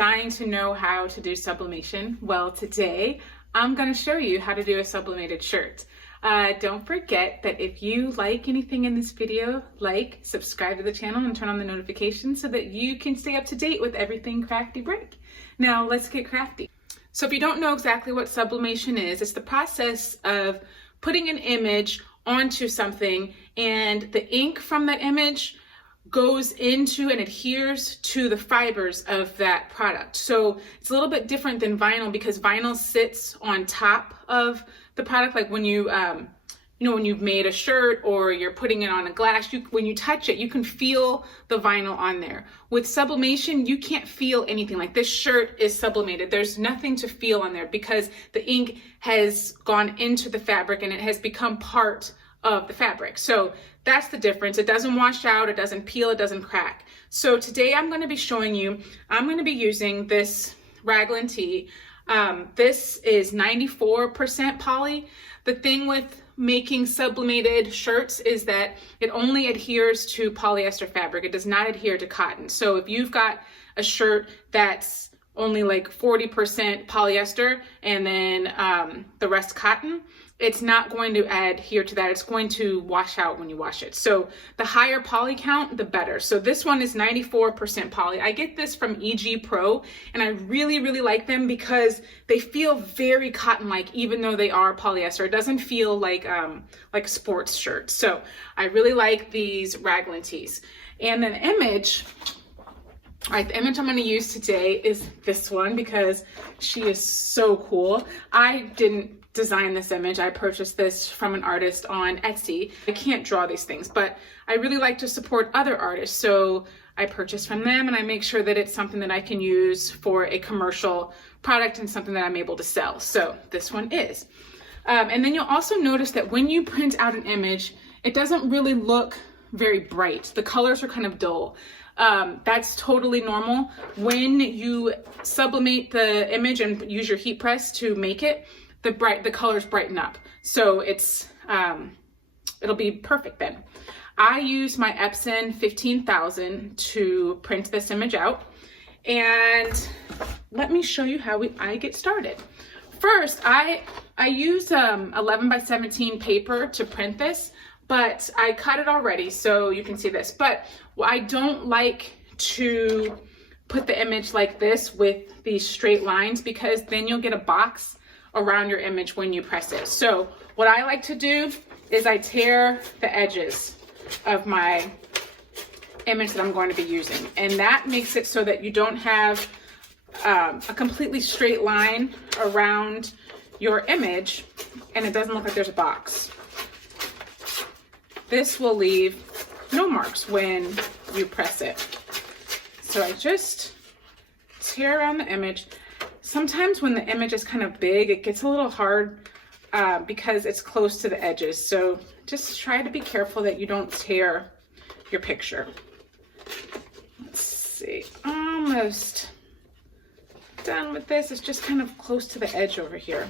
dying to know how to do sublimation? Well, today I'm going to show you how to do a sublimated shirt. Don't forget that if you like anything in this video, subscribe to the channel and turn on the notifications so that you can stay up to date with everything Crafty Break. Now let's get crafty. So if you don't know exactly what sublimation is, it's the process of putting an image onto something and the ink from that image goes into and adheres to the fibers of that product. So it's a little bit different than vinyl because vinyl sits on top of the product. Like when you, when you've made a shirt or you're putting it on a glass, when you touch it, you can feel the vinyl on there. With sublimation, you can't feel anything. Like this shirt is sublimated. There's nothing to feel on there because the ink has gone into the fabric and it has become part of the fabric. So that's the difference. It doesn't wash out, it doesn't peel, it doesn't crack. So today I'm going to be showing you, I'm going to be using this raglan tee. This is 94% poly. The thing with making sublimated shirts is that it only adheres to polyester fabric. It does not adhere to cotton. So if you've got a shirt that's only like 40% polyester and then the rest cotton, it's not going to adhere to that. It's going to wash out when you wash it. So the higher poly count, the better. So this one is 94% poly. I get this from EG Pro and I really, really like them because they feel very cotton-like even though they are polyester. It doesn't feel like sports shirts. So I really like these raglan tees. And an image, all right, the image I'm going to use today is this one because she is so cool. I didn't design this image. I purchased this from an artist on Etsy. I can't draw these things, but I really like to support other artists. So I purchase from them and I make sure that it's something that I can use for a commercial product and something that I'm able to sell. So this one is. And then you'll also notice that when you print out an image, it doesn't really look very bright. The colors are kind of dull. That's totally normal. When you sublimate the image and use your heat press to make it, the colors brighten up. So it's it'll be perfect then. I use my Epson 15000 to print this image out. And let me show you how I get started. First, I use 11 by 17 paper to print this, but I cut it already so you can see this. But I don't like to put the image like this with these straight lines because then you'll get a box around your image when you press it. So what I like to do is I tear the edges of my image that I'm going to be using. And that makes it so that you don't have a completely straight line around your image and it doesn't look like there's a box. This will leave no marks when you press it. So I just tear around the image. Sometimes when the image is kind of big, it gets a little hard because it's close to the edges. So just try to be careful that you don't tear your picture. Let's see, almost done with this. It's just kind of close to the edge over here.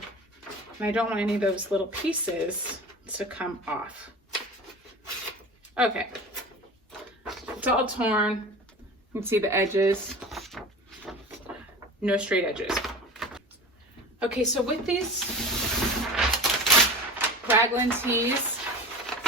And I don't want any of those little pieces to come off. Okay, it's all torn. You can see the edges. No straight edges. Okay, so with these raglan tees,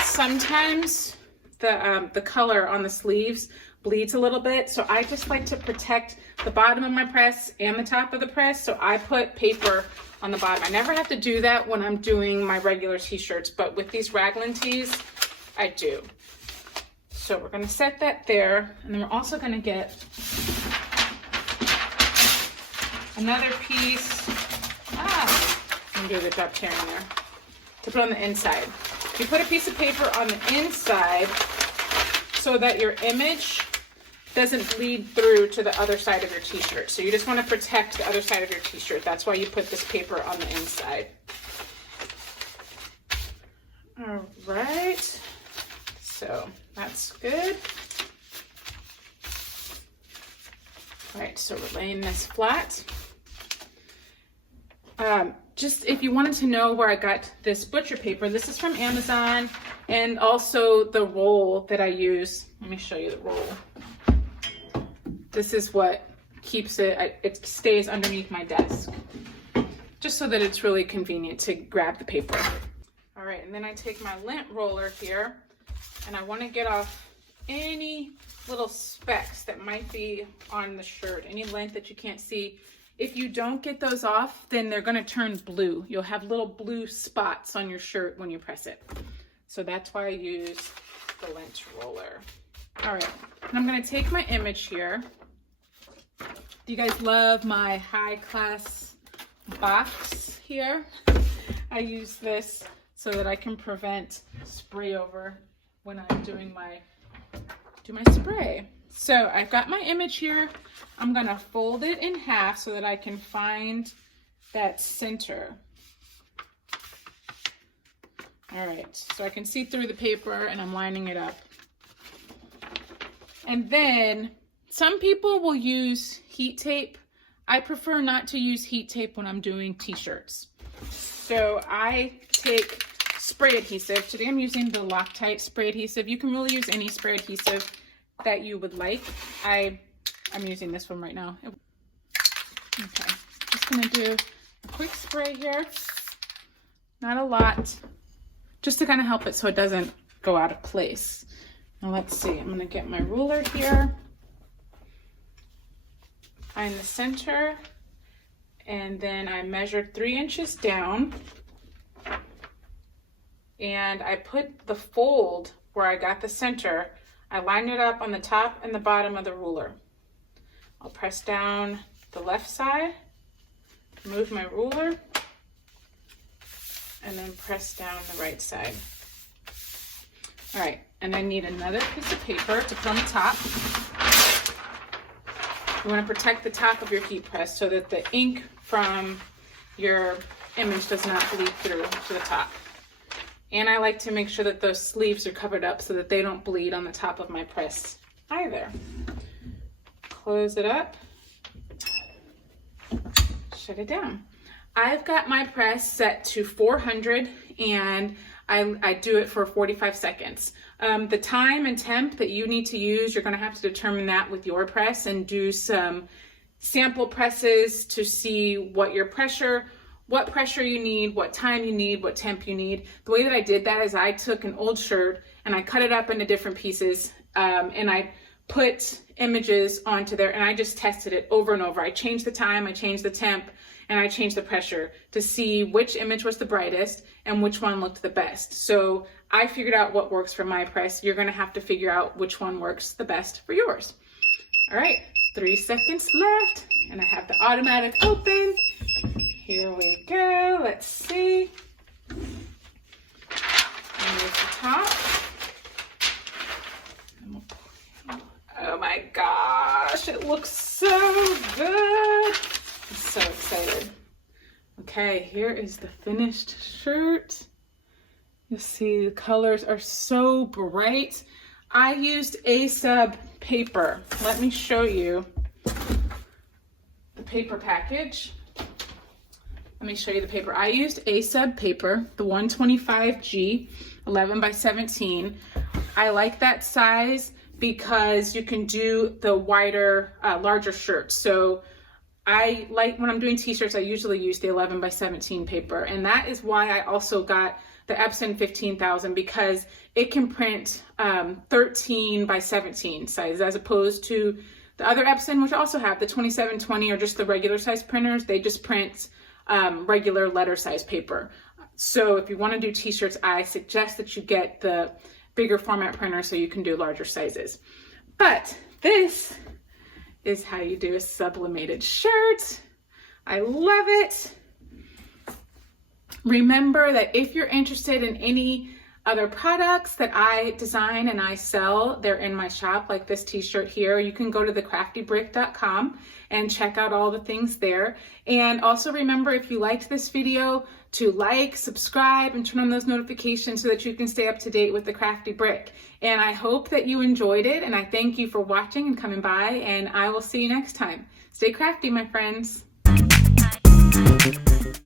sometimes the color on the sleeves bleeds a little bit, so I just like to protect the bottom of my press and the top of the press, so I put paper on the bottom. I never have to do that when I'm doing my regular t-shirts, but with these raglan tees, I do. So we're gonna set that there, and then we're also gonna get another piece, I'm doing a good job tearing there, to put on the inside. You put a piece of paper on the inside so that your image doesn't bleed through to the other side of your t-shirt. So you just want to protect the other side of your t-shirt. That's why you put this paper on the inside. All right, so that's good. All right, so we're laying this flat. Just if you wanted to know where I got this butcher paper, this is from Amazon, and also the roll that I use. Let me show you the roll. This is what keeps it stays underneath my desk, just so that it's really convenient to grab the paper. All right, and then I take my lint roller here, and I want to get off any little specks that might be on the shirt, any lint that you can't see. If you don't get those off, then they're going to turn blue. You'll have little blue spots on your shirt when you press it. So that's why I use the lint roller. All right, and I'm going to take my image here. Do you guys love my high class box here? I use this so that I can prevent spray over when I'm doing my spray. So I've got my image here. I'm gonna fold it in half so that I can find that center. All right, so I can see through the paper and I'm lining it up. And then some people will use heat tape. I prefer not to use heat tape when I'm doing t-shirts. So I take spray adhesive. Today I'm using the Loctite spray adhesive. You can really use any spray adhesive that you would like. I'm using this one right now. Okay, just gonna do a quick spray here. Not a lot, just to kind of help it so it doesn't go out of place. Now let's see, I'm gonna get my ruler here. Find the center, and then I measured 3 inches down, and I put the fold where I got the center. I line it up on the top and the bottom of the ruler. I'll press down the left side, move my ruler, and then press down the right side. All right, and I need another piece of paper to put on the top. You want to protect the top of your heat press so that the ink from your image does not bleed through to the top. And I like to make sure that those sleeves are covered up so that they don't bleed on the top of my press either. Close it up, shut it down. I've got my press set to 400 and I do it for 45 seconds. The time and temp that you need to use, you're gonna have to determine that with your press and do some sample presses to see what pressure you need, what time you need, what temp you need. The way that I did that is I took an old shirt and I cut it up into different pieces and I put images onto there and I just tested it over and over. I changed the time, I changed the temp, and I changed the pressure to see which image was the brightest and which one looked the best. So I figured out what works for my press. You're gonna have to figure out which one works the best for yours. All right, 3 seconds left and I have the automatic open. Here we go, let's see. Here's the top. Oh my gosh, it looks so good. I'm so excited. Okay, here is the finished shirt. You see the colors are so bright. I used A-sub paper. Let me show you the paper package. Let me show you the paper. I used A-sub paper, the 125G, 11 by 17. I like that size because you can do the wider, larger shirts. So I like, when I'm doing t-shirts, I usually use the 11 by 17 paper. And that is why I also got the Epson 15,000, because it can print 13 by 17 size, as opposed to the other Epson, which also have the 2720 or just the regular size printers. They just print regular letter size paper. So if you want to do t-shirts, I suggest that you get the bigger format printer so you can do larger sizes. But this is how you do a sublimated shirt. I love it. Remember that if you're interested in any other products that I design and I sell, they're in my shop, like this t-shirt here. You can go to thecraftybrick.com and check out all the things there. And also remember, if you liked this video, to like, subscribe, and turn on those notifications so that you can stay up to date with The Crafty Brick. And I hope that you enjoyed it, and I thank you for watching and coming by, and I will see you next time. Stay crafty, my friends.